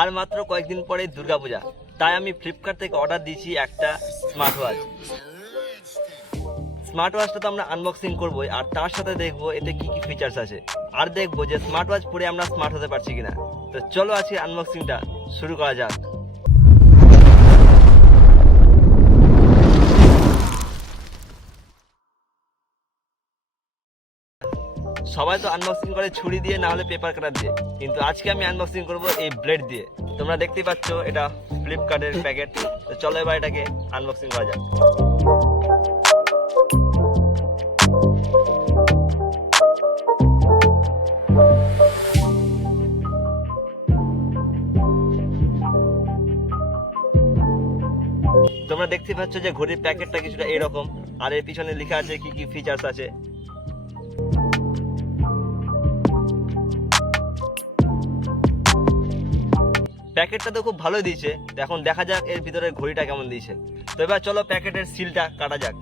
আর মাত্র কয়েকদিন পরেই দুর্গাপূজা, তাই আমি ফ্লিপকার্ট থেকে অর্ডার দিয়েছি একটা স্মার্ট ওয়াচ। স্মার্ট ওয়াচটা তো আমরা আনবক্সিং করবোই, আর তার সাথে দেখবো এতে কি কি ফিচার্স আছে, আর দেখবো যে স্মার্ট ওয়াচ পরে আমরা স্মার্ট হতে পারছি কিনা। তো চলো আজকে আনবক্সিংটা শুরু করা যাক। সবাই তো আনবক্সিং করে ছুরি দিয়ে, না হলে পেপার কাটার দিয়ে, কিন্তু আজকে আমি আনবক্সিং করব এই ব্লেড দিয়ে। তোমরা দেখতেই পাচ্ছ এটা ফ্লিপকার্টের প্যাকেট। তো চলো এবার এটাকে আনবক্সিং করা যাক। তোমরা দেখতে পাচ্ছ যে ঘড়ির প্যাকেটটা কিছুটা এরকম, আর এর পিছনে লেখা আছে কি কি ফিচার্স আছে। প্যাকেটটা তো খুব ভালো দিয়েছে, তো এখন দেখা যাক এর ভিতরে ঘড়িটা কেমন দিয়েছে। তো এবার চলো প্যাকেটের সিলটা কাটা যাক।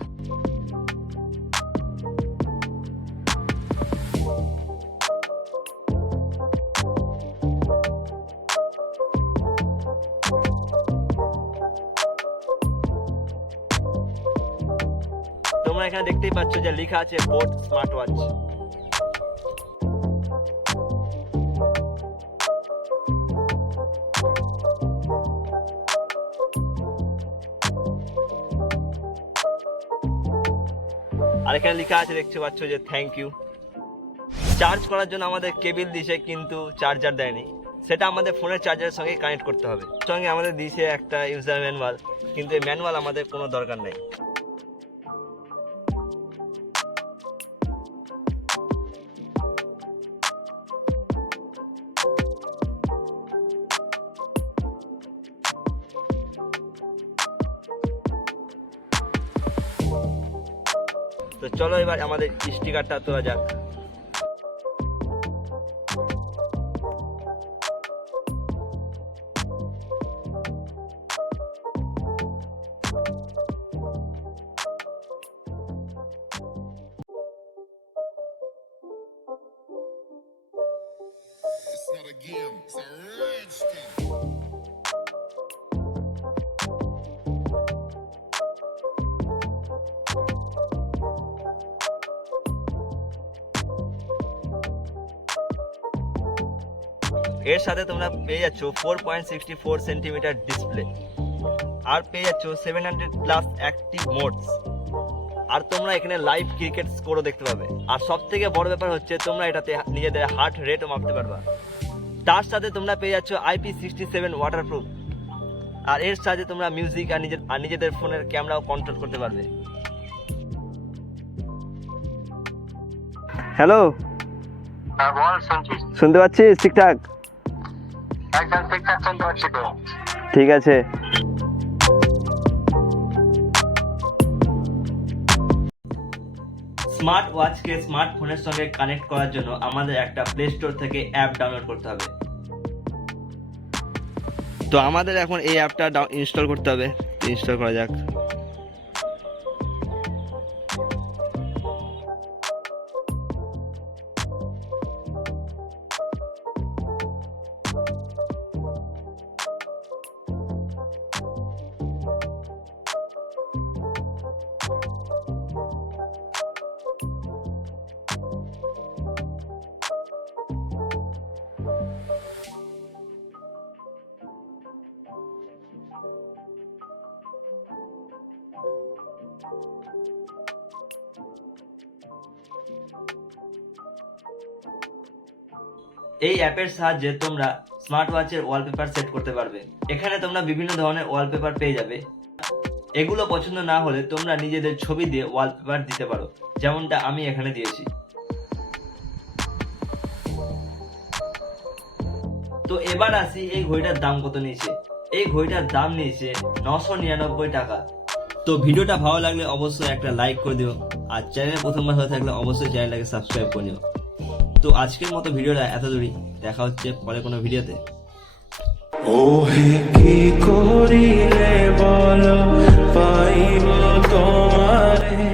তোমরা এখানে দেখতেই পাচ্ছ যে লেখা আছে বোট স্মার্ট ওয়াচ। আর এখানে লেখা আছে দেখতে পাচ্ছ যে থ্যাংক ইউ। চার্জ করার জন্য আমাদের কেবল দিয়েছে, কিন্তু চার্জার দেয়নি, সেটা আমাদের ফোনের চার্জারের সঙ্গে কানেক্ট করতে হবে। সঙ্গে আমাদের দিয়েছে একটা ইউজার ম্যানুয়াল, কিন্তু এই ম্যানুয়াল আমাদের কোনো দরকার নেই। তো চলো এবার আমাদের স্টিকারটা তোলা যাক। It's not a game, it's a rich thing. এর সাথে তোমরা পেয়ে যাচ্ছ 4.64 সেন্টিমিটার ডিসপ্লে, আর পেয়ে যাচ্ছ 700 প্লাস অ্যাক্টিভ মোডস, আর তোমরা এখানে লাইভ ক্রিকেট স্কোরও দেখতে পাবে। আর সব থেকে বড় ব্যাপার হচ্ছে তোমরা এটাতে নিজেদের হার্ট রেটও মাপতে পারবা। তার সাথে তোমরা পেয়ে যাচ্ছ IP67 ওয়াটারপ্রুফ, আর এর সাথে তোমরা মিউজিক আর নিজেদের ফোনের ক্যামেরাও কন্ট্রোল করতে পারবে। হ্যালো, হ্যাঁ বল, শুনছিস? শুনতে পাচ্ছিস ঠিকঠাক? একদম ঠিকঠাক শুনতে পাচ্ছি তো। ঠিক আছে। স্মার্ট ওয়াচকে স্মার্টফোনের সঙ্গে কানেক্ট করার জন্য আমাদের একটা প্লে স্টোর থেকে অ্যাপ ডাউনলোড করতে হবে। তো আমাদের এখন এই অ্যাপটা ইনস্টল করতে হবে। ইনস্টল করা যাক। এই অ্যাপের সাহায্যে তোমরা স্মার্ট ওয়াচের ওয়ালপেপার সেট করতে পারবে। এখানে তোমরা বিভিন্ন ধরনের ওয়ালপেপার পেয়ে যাবে। এগুলো পছন্দ না হলে তোমরা নিজেদের ছবি দিয়ে ওয়ালপেপার দিতে পারো, যেমনটা আমি এখানে দিয়েছি। তো এবার আসি এই ঘড়িটার দাম কত নিয়েছে। এই ঘড়িটার দাম নিয়েছে 999 টাকা। তো ভিডিওটা ভালো লাগলে অবশ্যই একটা লাইক করে দিও, আর চ্যানেলে প্রথমবার হয়ে থাকলে অবশ্যই চ্যানেলটাকে সাবস্ক্রাইব করে নিও। তো আজকের মতো ভিডিওটা এত দূরই, দেখা হচ্ছে পরে কোনো ভিডিওতে। ও হে কি করিলে বলো পাইব তোমারে।